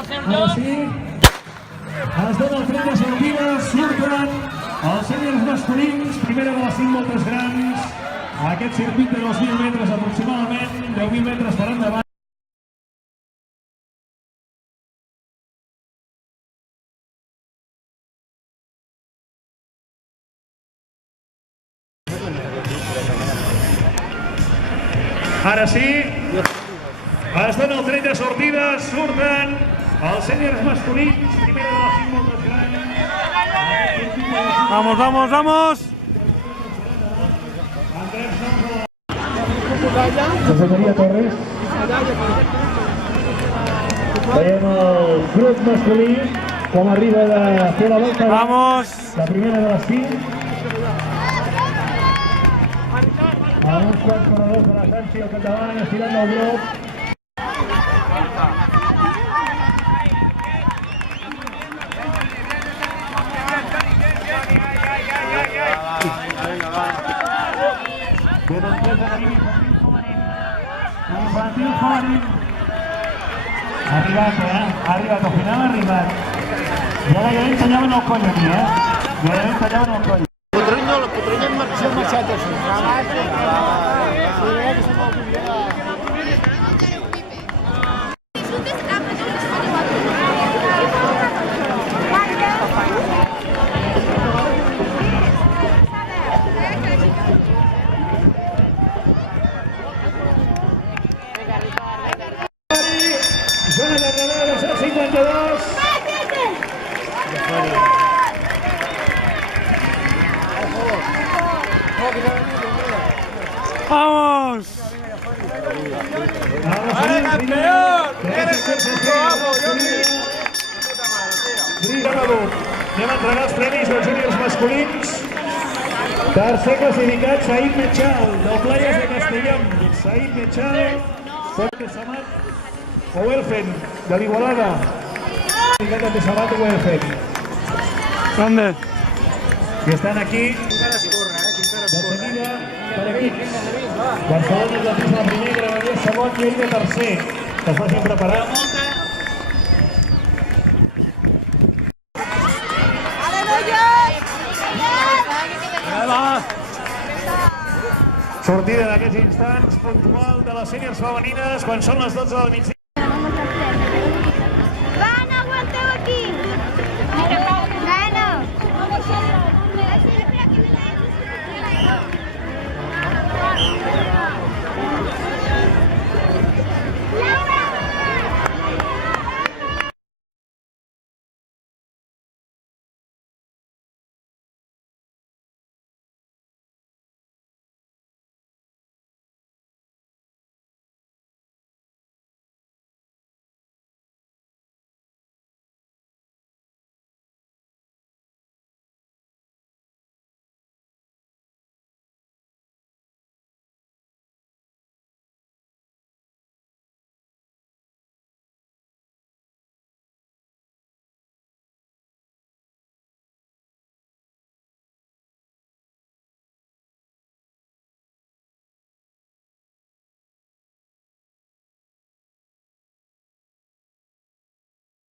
Ara sí, es dona el tret de sortida, surten els sèniors masculins, primera de les 5 voltes grans, a aquest circuit de 2.000 metres aproximadament, 10.000 metres per endavant. Ara sí, es dona el tret de sortida, surten els sèniors masculins, primera de les 5 voltes grans. Vamos, vamos, vamos. José María Torres. Veiem el grup masculí com arriba de fer la volta. Vamos. La primera de les 5. Amb uns quants corredors de la Sanchi al capdavant, estirant el grup. Infantil femení. Ha arribat, ha arribat, al final ha arribat. Ja gairebé em tallaven el coll aquí, Gairebé em tallaven el coll. Potrinyo hem marxat així. Zona de darrere de 152. Vamos. ¡Vale, campeón! ¡Eres el puto amo, Jordi! Anem a entregar els premis dels júniors masculins. Tercer classificat, Saïd Mechal, del Playas de Castellón. Saïd Mechal, Jorge Samat, Oelfen, de l'Igualada. Clasificat de Samat o Oelfen. ¿Dónde? Que estan aquí. De seguida, per equips. Barcelona és la pista de primer, Granollers segon, Lleida tercer. Que es facin preparar. Sortida d'aquests instants puntual de les sèniors femenines quan són les 12 del migdia.